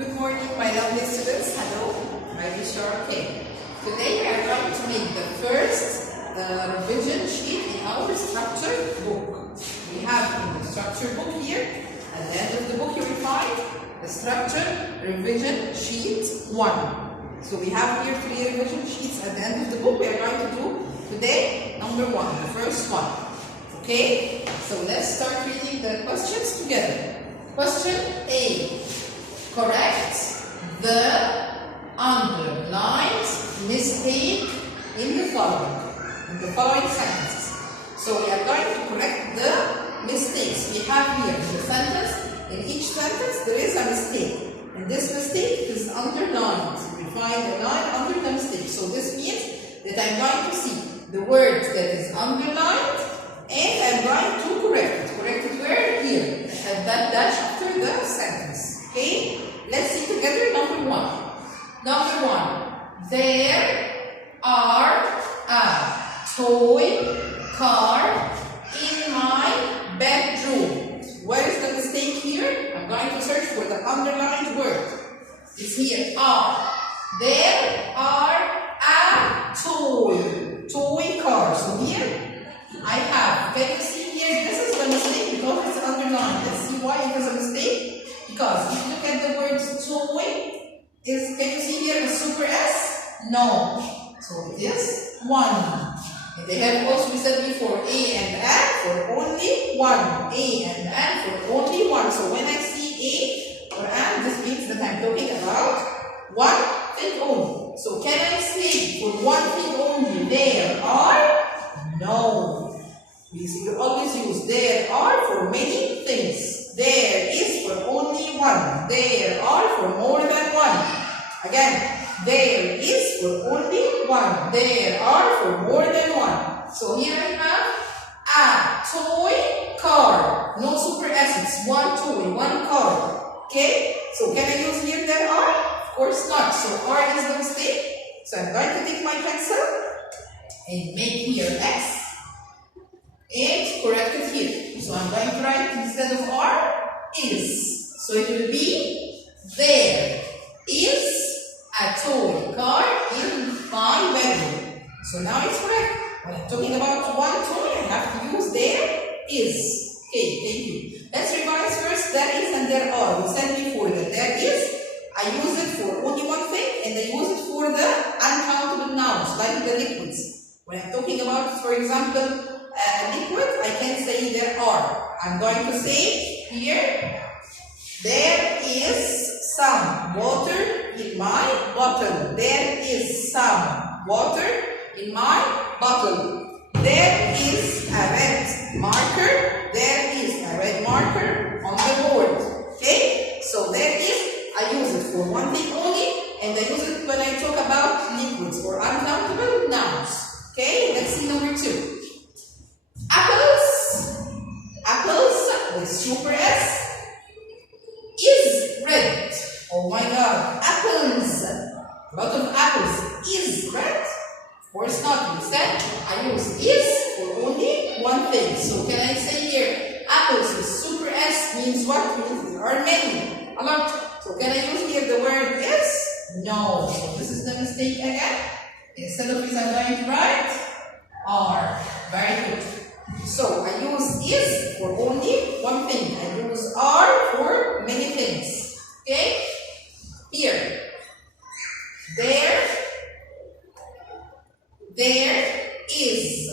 Good morning, my lovely students. Hello, my Jr1. Today we are going to make the first revision sheet in our structure book. We have in the structure book here, at the end of the book you will find the structure revision sheet 1. So we have here 3 revision sheets at the end of the book. We are going to do today number 1, the first one. Okay, so let's start reading the questions together. Question A. Correct the underlined mistake in the following sentences. So we are going to correct the mistakes we have here in the sentence. In each sentence there is a mistake, and this mistake is underlined. We find a line under the mistake. So this means that I'm going to see the word that is underlined and I'm going to correct it. Correct it where? Here. I have that dash after the sentence. Okay? Let's see together number 1. Number 1. There are a toy car in my bedroom. What is the mistake here? I'm going to search for the underlined word. It's here. Are. There are a toy car. So here I have. Can you see here? This is the mistake because it's underlined. Let's see why it is a mistake. Because if you look at the word toy, can you see here a super S? No. So it is 1. And they have also, we said before, A and N for only 1. A and N for only 1. So when I see A or N, this means that I'm talking about one thing only. So can I say for one thing only, there are? No. We always use there are for many things. There is for only 1. There are for more than 1. Again, there is for only 1. There are for more than 1. So here I have a toy car. No super S, it's one toy, one car. Okay? So can I use here there are? Of course not. So R is the mistake. So I'm going to take my pencil and make here X. And correct it here. So I'm going to write instead of R, is. So it will be there is a toy car in my bedroom. So now it's correct. When I'm talking about one toy, I have to use there is. Okay, thank you. Let's revise first. There is and there are. We said before that there is, I use it for only one thing, and I use it for the uncountable nouns, like the liquids. When I'm talking about, for example, liquid, I can say there are. I'm going to say here, there is some water in my bottle. There is some water in my bottle. There is a red marker. There is a red marker on the board. Okay? So there is, I use it for one thing only, and I use it when I talk about liquids or uncountable nouns. Okay? Let's see number 2. Apples with super S is red. Oh my God, apples. A lot of apples is red. Of course not. Instead, I use is for only one thing. So can I say here, apples with super S means what? Means there are many, a lot. So can I use here the word is? No. So this is the mistake again. Instead of this, I'm going to write are. Very good. So I use is for only one thing. I use are for many things. Okay? Here. There is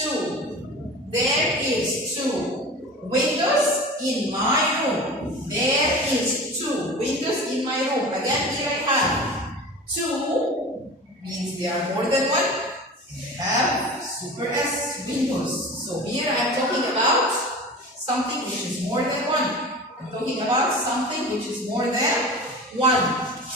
2. There is 2 windows in my room. There is 2 windows in my room. Again, here I have 2 means there are more than 1. I have super S windows. So here I am talking about something which is more than 1. I'm talking about something which is more than 1.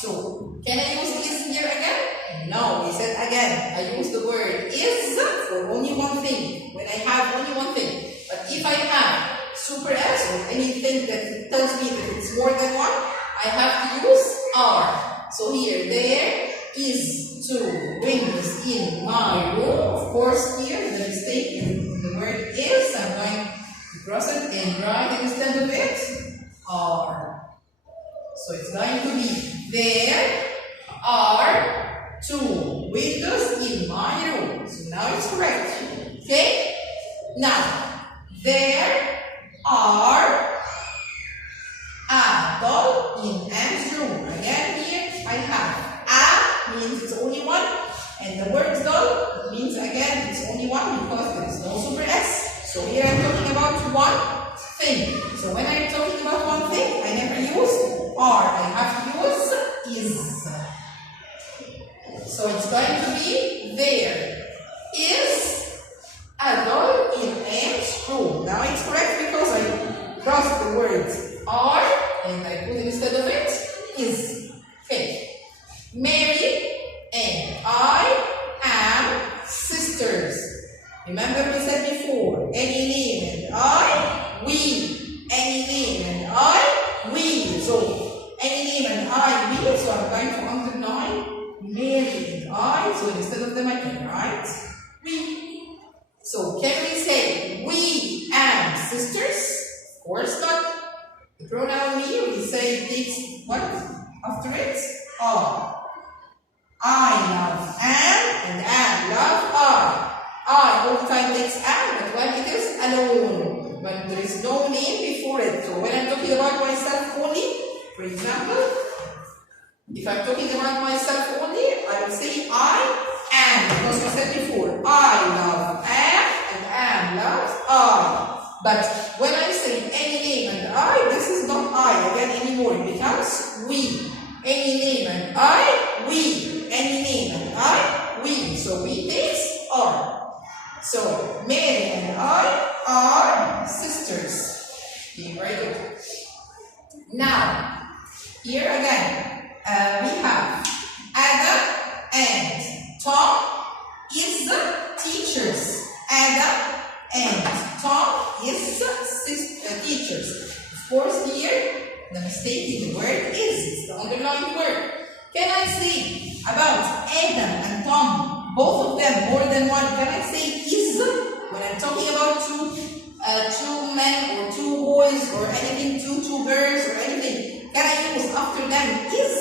So can I use is here again? No, we said again. I use the word is for only one thing. When I have only one thing. But if I have super S or anything that tells me that it's more than 1, I have to use are. So here there is 2 windows in my room. Of course, here the mistake in the word is. I'm going to cross it and write instead of it are. So it's going to be There are 2 windows in my room. So now it's correct. Okay? Now, there are a doll in Anne's room. Again, here I have a means it's only one, and the word doll means again it's only one because there is no super S. So here I'm talking about one thing. So when I'm talking about one thing, I never use are. I have to use is. So it's going to be there is a doll in Anne's room. Now it's correct because I crossed the words are and I put instead of it is. Okay. Mary and I am sisters. Remember we said before, any name and I, we. Any name and I, we. So any name and I, we. So I'm going to underline Mary and I. So instead of them I can write we. So can we say we am sisters? Of course not. The pronoun me, we say this what after it? Are. I love Anne and Anne love I. I all the time takes Anne, but when it is alone, when there is no name before it. So when I'm talking about myself only, for example, if I'm talking about myself only, I will say I am, because we said before, I love Anne and Anne loves I. But when I say any name and I, this is not I again anymore. It becomes we. Any name and I, we. Any name and I, we. So we takes are. So Mary and I are sisters. Okay, very good. Now, here again, we have Adam and Tom is the teachers. Adam and Tom is teachers. Of course, here the mistake in the word is. It's the underlined word. Can I say about Adam and Tom, both of them, more than one? Can I say is when I'm talking about two men or 2 boys or anything, two girls or anything? Can I use after them is?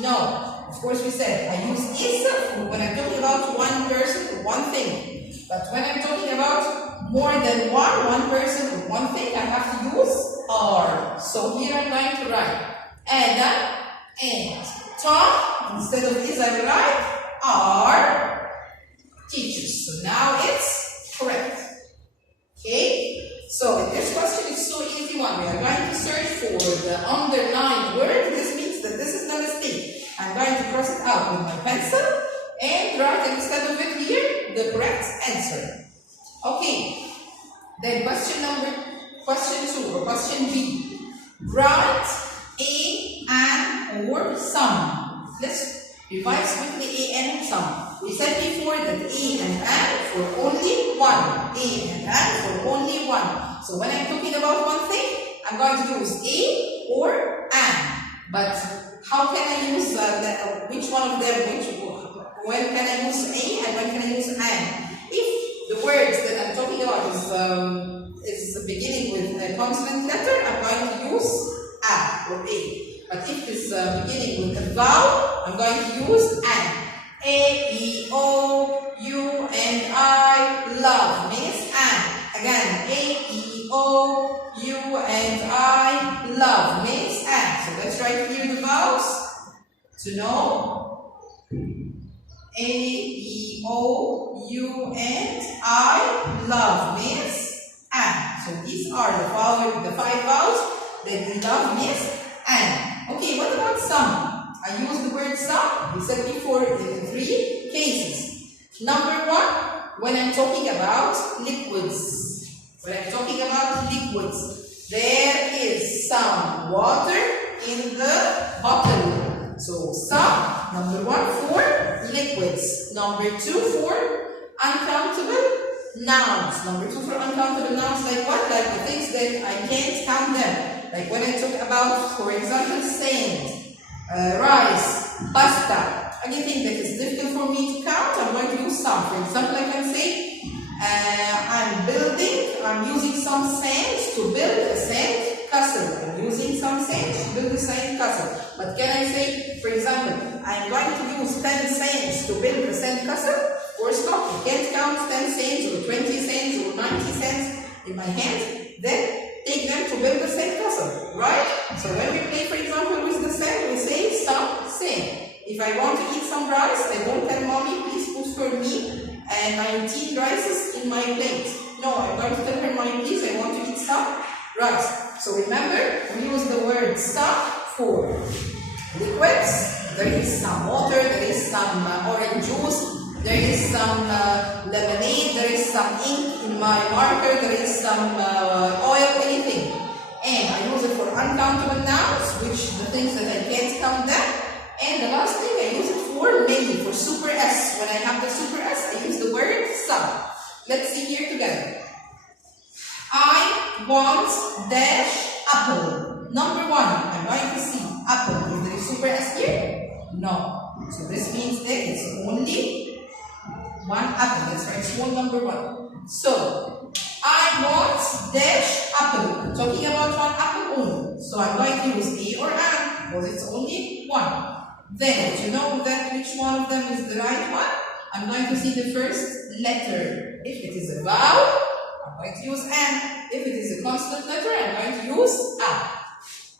No. Of course, we said I use is when I'm talking about one person or one thing. But when I'm talking about more than one person or one thing, I have to use are. So here I'm going to write Adam and Tom. Instead of is, I will write are teachers. So now it's correct. Okay? So this question is so easy one. We are going to search for the underlined word. This means that this is the mistake. I'm going to cross it out with my pencil and write instead of it here the correct answer. Okay. Then question 2 or question B. Write a, an, or some. Let's revise quickly a, and some. We said before that a and an for only one. A and an for only one. So when I'm talking about one thing, I'm going to use a or an. But how can I use which one of them? When can I use a and when can I use an? If the words that I'm talking about is beginning with a consonant letter, I'm going to use a or a. But if it's beginning with a vowel, I'm going to use an. A, E, O, U, and I love means an. Again, A, E, O, U, and I love means an. So let's write here the vowels to know. A, E, O, U, and I love means an. So these are the 5 vowels that we love means an. Okay, what about some? I use the word some. We said before in 3 cases. Number 1, when I'm talking about liquids. When I'm talking about liquids, there is some water in the bottle. So some, number 1 for liquids. Number 2 for uncountable nouns. Number 2 for uncountable nouns like what? Like the things that I can't count them. Like when I talk about, for example, sand, rice, pasta, anything that is difficult for me to count, I'm going to use some. For example, I can say, I'm using some sand to build a sand castle. I'm using some sand to build same castle. But can I say, for example, I'm going to use 10 cents to build the same castle? Of course not. You can't count 10 cents or 20 cents or 90 cents in my hand, then take them to build the same castle, right? So when we play, for example, with the sand, we say some sand. If I want to eat some rice, I don't tell mommy, please put for me and 19 rices in my plate. No, I'm going to tell her, mommy, please, I want to eat some rice. So remember, we use the word some for liquids. There is some water, there is some orange juice, there is some lemonade, there is some ink in my marker, there is some oil, anything. And I use it for uncountable nouns, which the things that I can't count them. And the last thing, I use it for many, for super S. When I have the super S, I use the word some. Let's see here together. I want dash apple. Number one, I'm going to see apple. Is there a super S here? No. So this means that it's only one apple. That's right, small number one. So, I want dash apple. I'm talking about one apple only. So I'm going to use a or an because it's only one. Then, do you know that which one of them is the right one? I'm going to see the first letter. If it is a vowel, I'm going to use an. If it is a consonant letter, I'm going to use a.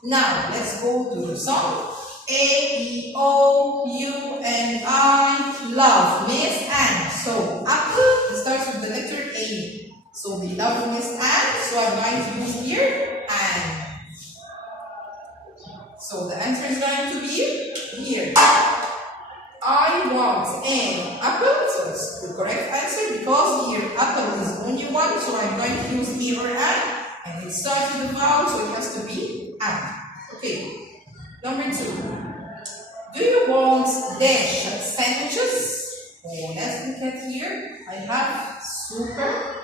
Now, let's go to the song. A, E, O, U, and I love Miss Anne. So, apple starts with the letter A. So, we love Miss Anne. So, I'm going to use here Anne. So, the answer is going to be here. I want an apple. So, it's the correct answer because here apple is only one. So, I'm going to use E or An. And it starts with a vowel, so it has to be An. Okay. Number two. Do you want dash sandwiches? Oh, let's look at here. I have super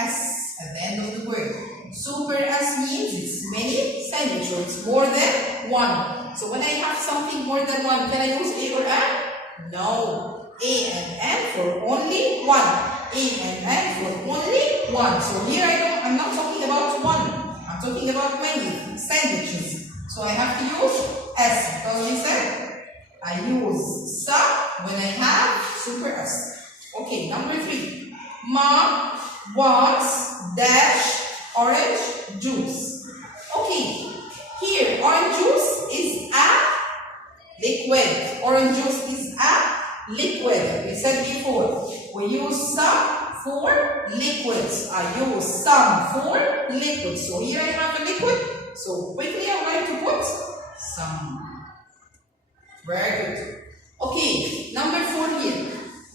S at the end of the word. Super S means it's many sandwiches, or it's more than one. So when I have something more than one, can I use A or An? No. A and N for only one. A and N for only one. So here I'm not talking about one. I'm talking about many sandwiches. So I have to use S because we said I use sa when I have super S. Okay, number three. Mom wants dash orange juice. Okay, here orange juice is a liquid. Orange juice is a liquid. We said before. We use some for liquids. I use some for liquids. So here I have a liquid. So quickly I'm going to put some. Very good. Okay, number 4 here.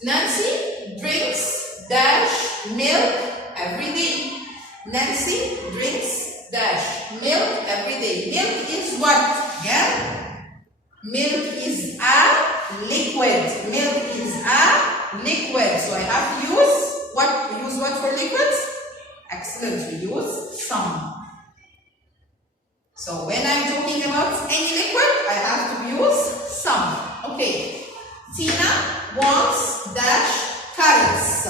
Nancy drinks dash milk every day. Nancy drinks dash milk every day. Milk is what? Yeah? Milk is a liquid. Milk is a liquid. So I have to use what? We use what for liquids? Excellent. We use some. So when I'm talking about any liquid, I have to use some. Okay. Tina wants dash carrots.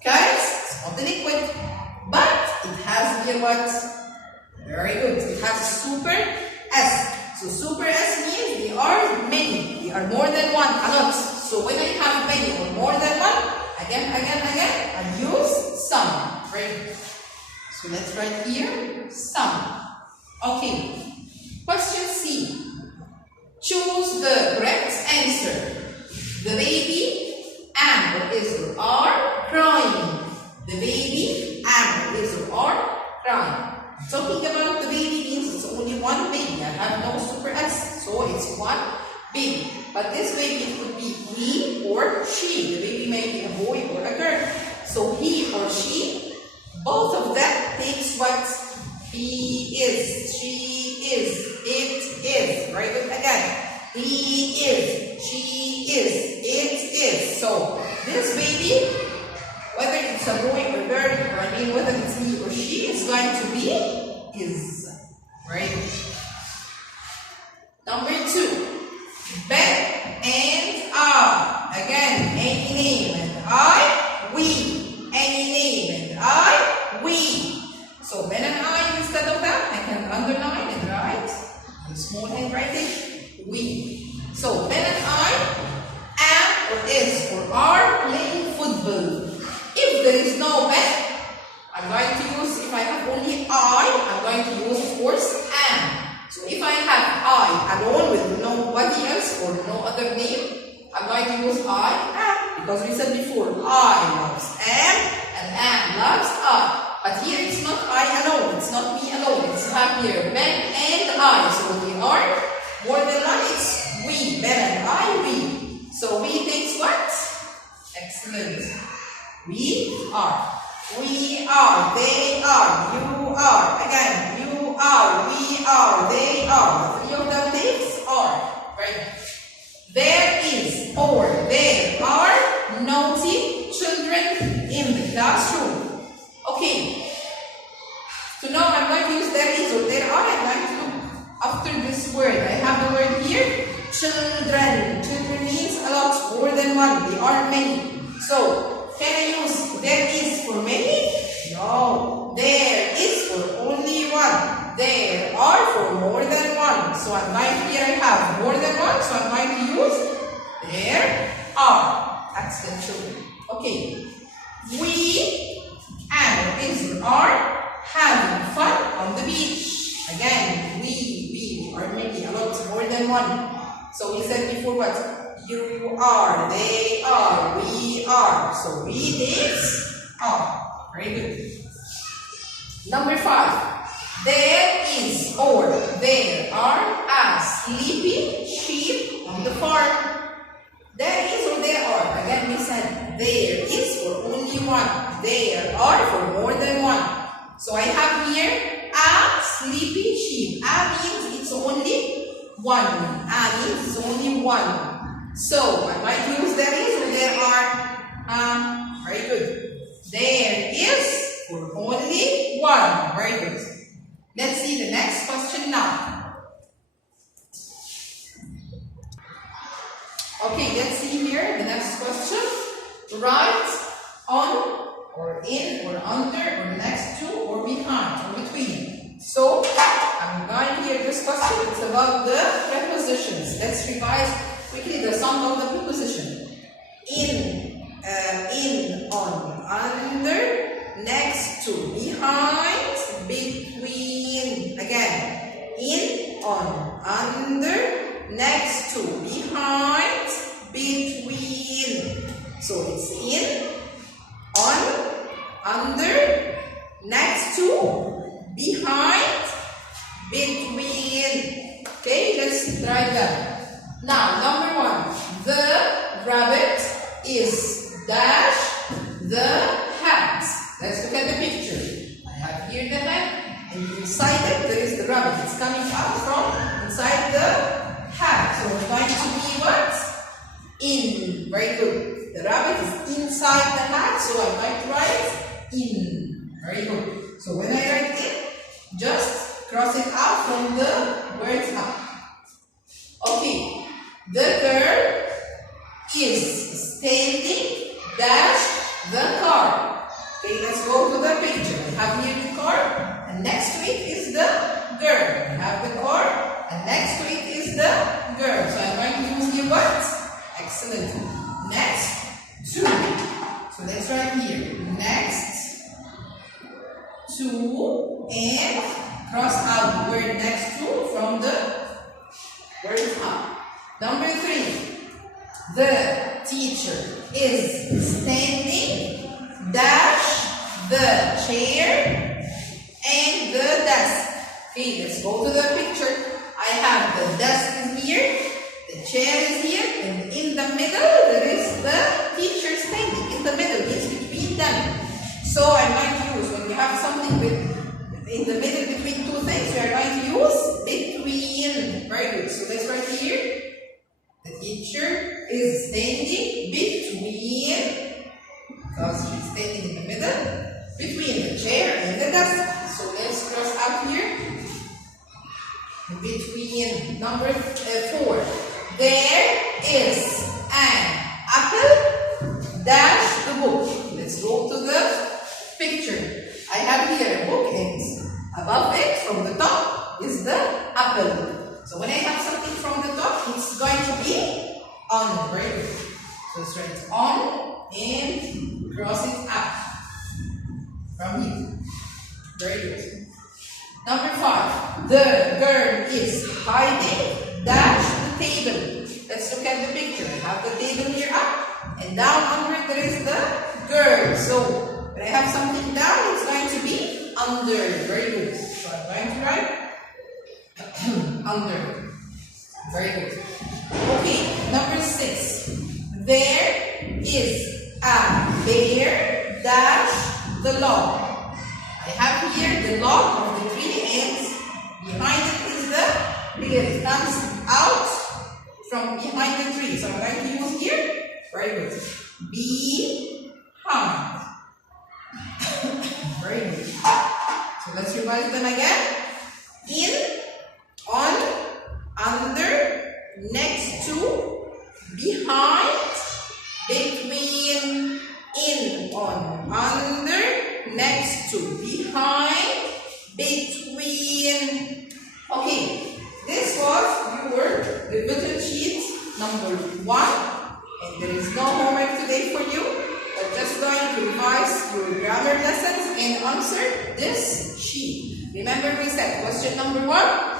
Carrots is not a liquid, but it has here what? Very good. It has super S. So super S means they are many. They are more than one, a lot. So when I have many or more than one, again, I use some. Right? So let's write here some. Okay. Question C. Choose the correct answer. The baby and is or are crying. The baby and is or are crying. Talking about the baby means it's only one baby. I have no super S, so it's one baby. But this baby could be he or she. The baby may be a boy or a girl. So he or she, both of them takes what? He is, she is, it is. Very good. Again. He is, she is, it is. So this baby, whether it's a boy or girl, or whether it's he or she, is going to be is. Right? Number 2. Ben and I. Again, any name and I, we. Any name and I, we. So Ben and I, instead of that, I can underline and write in small handwriting. there is no pen, I'm going to use, if I have only I, I'm going to use, of course, am. So if I have I alone with nobody else or no other name, I'm going to use I am. Because we said before, I loves am and am loves I. But here it's not I alone, it's not me alone. It's have here Ben and I. So we are more than one, it's we. Ben and I, we. So we takes what? Excellent. We are. We are, they are, you are. Again, you are, we are, they are. The three of them takes are. Very good. There is or there are naughty children in the classroom. Okay. So now I'm going to use there is or there are. I'm going to look after this word. I have the word here. Children. Children means a lot, more than one. They are many. So can I use there is for many? No. There is for only one. There are for more than one. So I'm going to, here I have more than one. So I'm going to use there are. Excellent, children. Okay. We and is are having fun on the beach. Again, we are maybe a lot more than one. So we said before what? You are, they are, we are. So we takes are. Very good. Number 5. There is or there are a sleeping sheep on the farm. There is or there are. Again we said there is for only one. There are for more than one. So I have here a sleeping sheep. A means it's only one. A means it's only one. So I might use there is or there are. Very good. There is for only one. Very good. Let's see the next question now. Okay, let's see here the next question. Write on or in or under or next to or behind or between. So I'm going to hear this question. It's about the prepositions. Let's revise quickly the sum of the preposition. In, on, under, next to, behind, between. Again, in, on, under, next to, behind, between. So it's in, on, under, next to, behind, between. Okay, let's try that. Now, number 1, the rabbit is dash the hat. Let's look at the picture. I have here the hat, and inside it there is the rabbit. It's coming out from inside the hat. So we're going to be what? In. Very good. The rabbit is inside the hat, so I'm going to write in. Very good. So when I write in, just cross it out from the words out. Okay. The girl is standing dash the car. Okay, let's go to the picture. I have here the car, and next to it is the girl. I have the car, and next to it is the girl. So I'm going to use here what? Excellent. Next to. So let's write here. Next to, and cross out the word next to from the word up. Number 3, the teacher is standing dash the chair and the desk. Okay, let's go to the picture. I have the desk is here, the chair is here, and in the middle there is the teacher standing. In the middle, it's between them. So I'm going to use, when we have something in the middle between two things, we are going to use between. Very good. So let's write here. The teacher is standing between, because she's standing in the middle, between the chair and the desk. So let's cross out here. Between. Number 4. There is an apple dash the book. Let's go to the picture. I have here a book, and above it from the top is the apple. So when I have something from the top, it's going to be on, right? So let's write on and cross it up. From here. Very good. Number 5. The girl is hiding dash the table. Let's look at the picture. I have the table here up, and down under it there is the girl. So when I have something down, it's going to be under. Very good. So I'm going to write under. Very good. Okay, number 6. There is a bear dash the log. I have here the log of the tree, and behind it is the bear. It comes out from behind the tree. So I'm going to use here. Very good. Behind. Very good. So let's revise them again. In, on, under, next to, behind, between, in, on, under, next to, behind, between. Okay, this was your revision sheet number 1, and there is no homework today for you. We're just going to revise your grammar lessons and answer this sheet. Remember we said question number 1.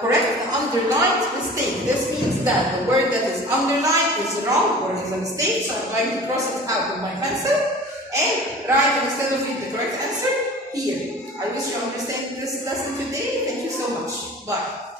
Correct the underlined mistake. This means that the word that is underlined is wrong or is a mistake. So I'm going to cross it out with my pencil and write instead of it the correct answer here. I wish you understand this lesson today. Thank you so much. Bye.